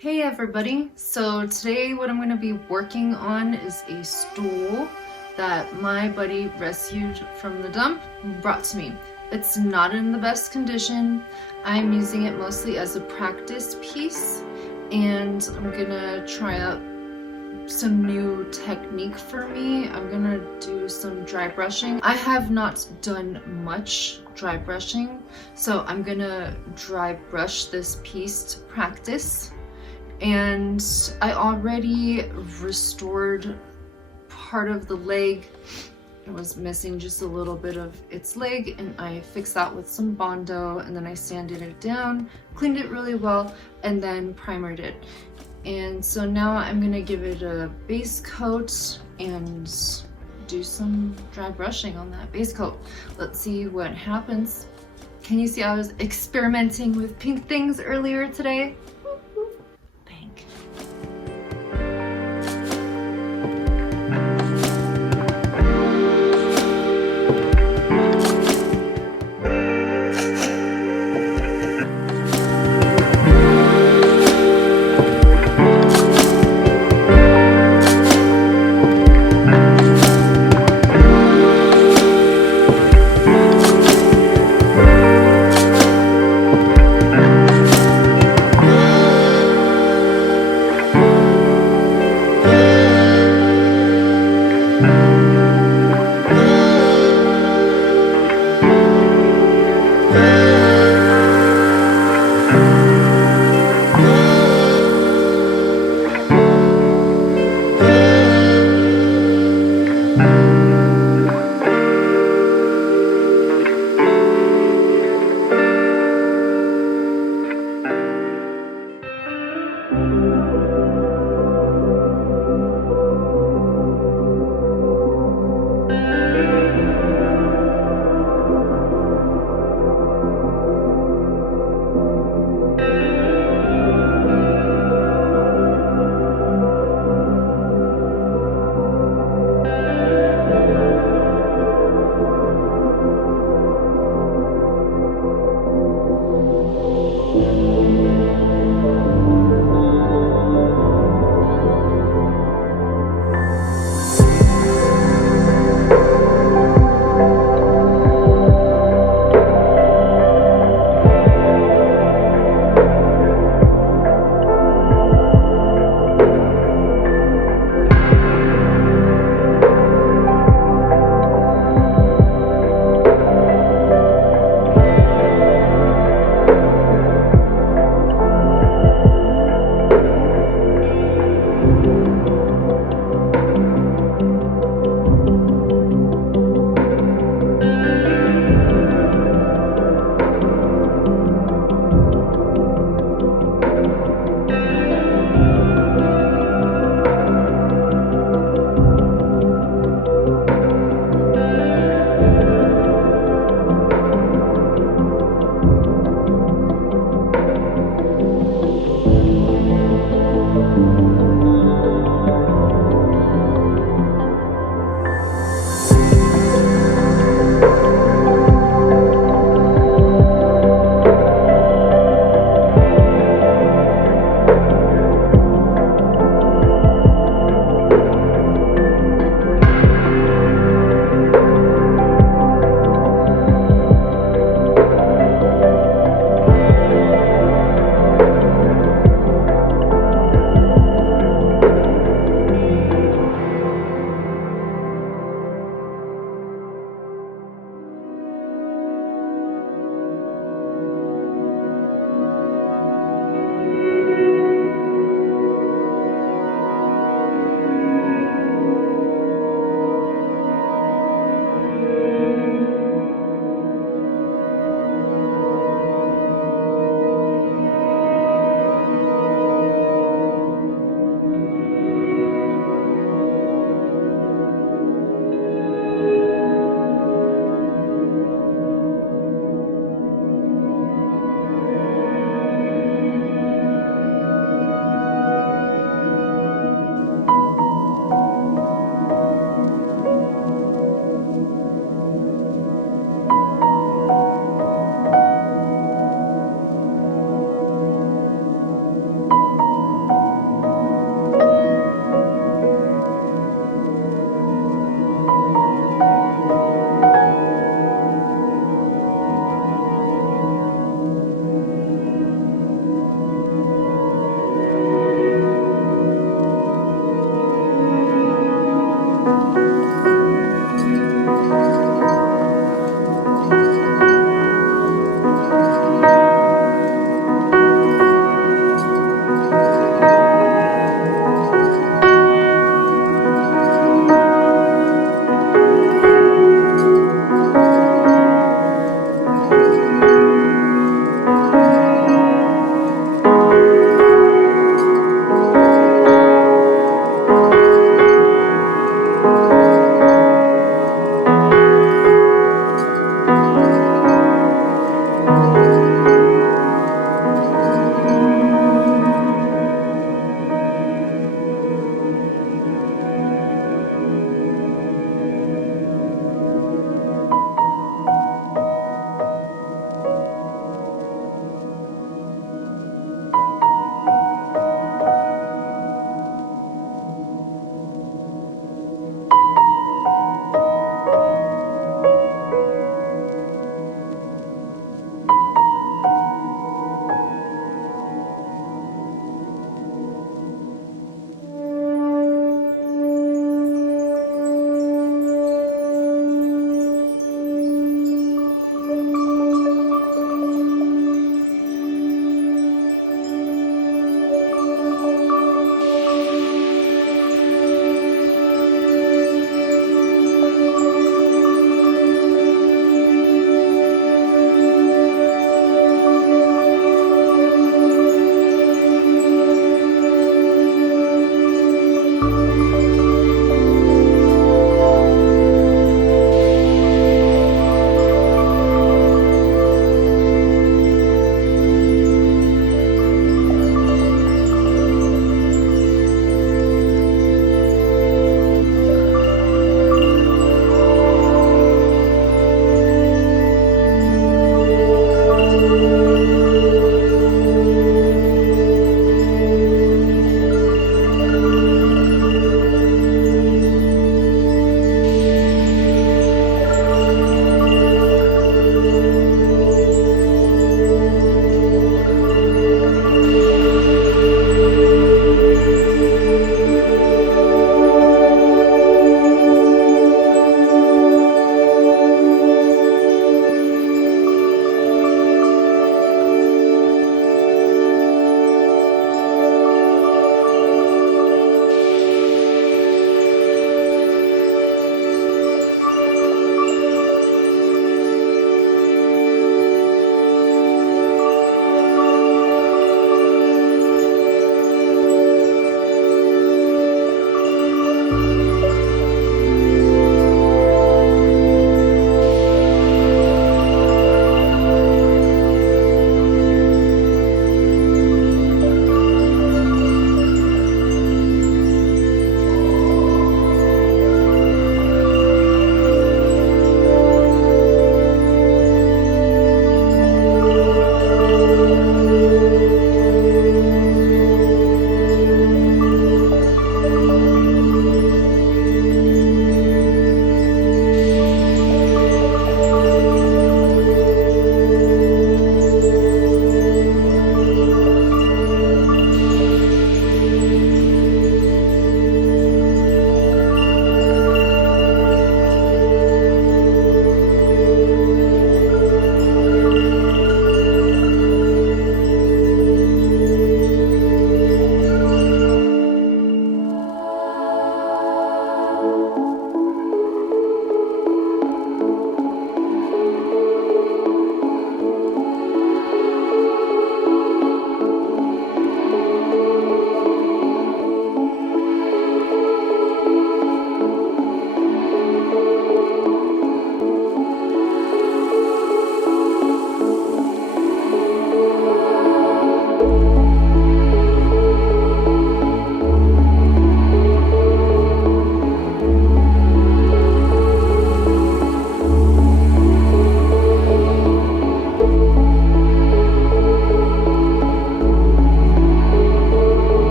Hey everybody, so today what I'm going to be working on is a stool that my buddy rescued from the dump and brought to me. It's not in the best condition. I'm using it mostly as a practice piece, and I'm going to try out some new technique for me. I'm going to do some dry brushing. I have not done much dry brushing, so I'm going to dry brush this piece to practice. And I already restored part of the leg. It was missing just a little bit of its leg, and I fixed that with some Bondo, and then I sanded it down, cleaned it really well, and then primered it. And so now I'm gonna give it a base coat and do some dry brushing on that base coat. Let's see what happens. Can you see I was experimenting with pink things earlier today?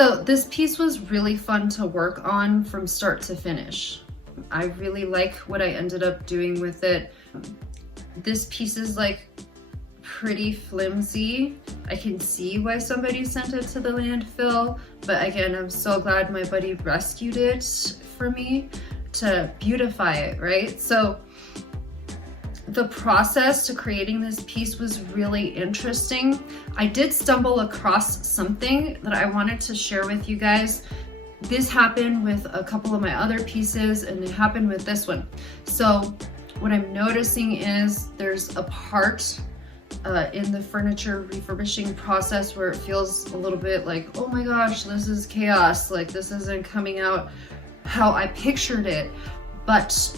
So this piece was really fun to work on from start to finish. I really like what I ended up doing with it. This piece is like pretty flimsy. I can see why somebody sent it to the landfill, but again, I'm so glad my buddy rescued it for me to beautify it, right? So the process to creating this piece was really interesting. I did stumble across something that I wanted to share with you guys. This happened with a couple of my other pieces, and it happened with this one. So what I'm noticing is there's a part in the furniture refurbishing process where it feels a little bit like, oh my gosh, this is chaos. Like this isn't coming out how I pictured it. But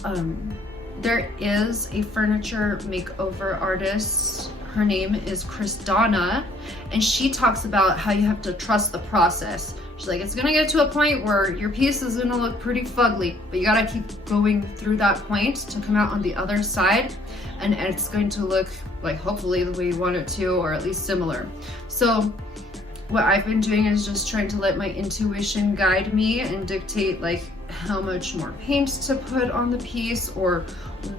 there is a furniture makeover artist. Her name is Donna, and she talks about how you have to trust the process. She's like, it's gonna get to a point where your piece is gonna look pretty fugly, but you gotta keep going through that point to come out on the other side, and it's going to look like hopefully the way you want it to, or at least similar. So what I've been doing is just trying to let my intuition guide me and dictate like how much more paint to put on the piece or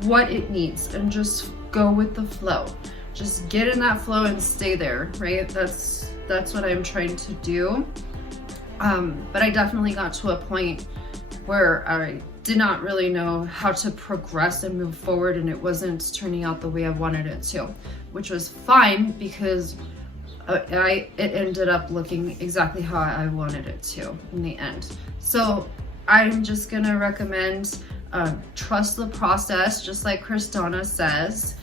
what it needs, and just go with the flow. Just get in that flow and stay there, right? That's what I'm trying to do. But I definitely got to a point where I did not really know how to progress and move forward, and it wasn't turning out the way I wanted it to, which was fine because it ended up looking exactly how I wanted it to in the end. So I'm just gonna recommend trust the process, just like Donna says.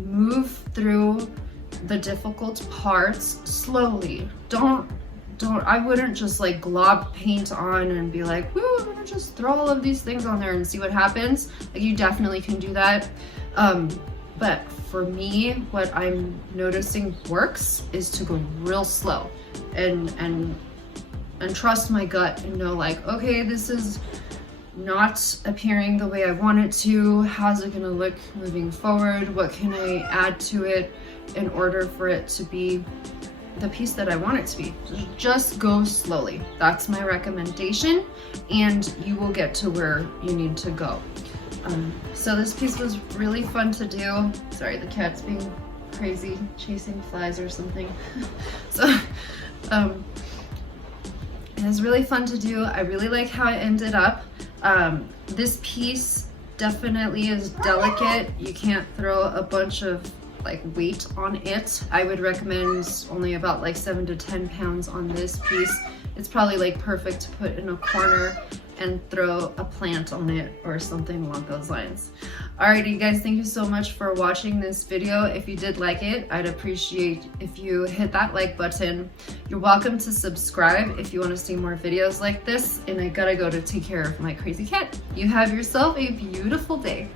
Move through the difficult parts slowly. I wouldn't just like glob paint on and be like, woo, I'm gonna just throw all of these things on there and see what happens. Like, you definitely can do that. But for me, what I'm noticing works is to go real slow and trust my gut and know like, okay, this is not appearing the way I want it to. How's it gonna look moving forward? What can I add to it in order for it to be the piece that I want it to be? Just go slowly. That's my recommendation, and you will get to where you need to go. So this piece was really fun to do. Sorry, the cat's being crazy, chasing flies or something. So it was really fun to do. I really like how it ended up. This piece definitely is delicate. You can't throw a bunch of like weight on it. I would recommend only about like 7 to 10 pounds on this piece. It's probably like perfect to put in a corner and throw a plant on it or something along those lines. Alrighty guys, thank you so much for watching this video. If you did like it, I'd appreciate if you hit that like button. You're welcome to subscribe if you want to see more videos like this, and I gotta go to take care of my crazy cat. You have yourself a beautiful day.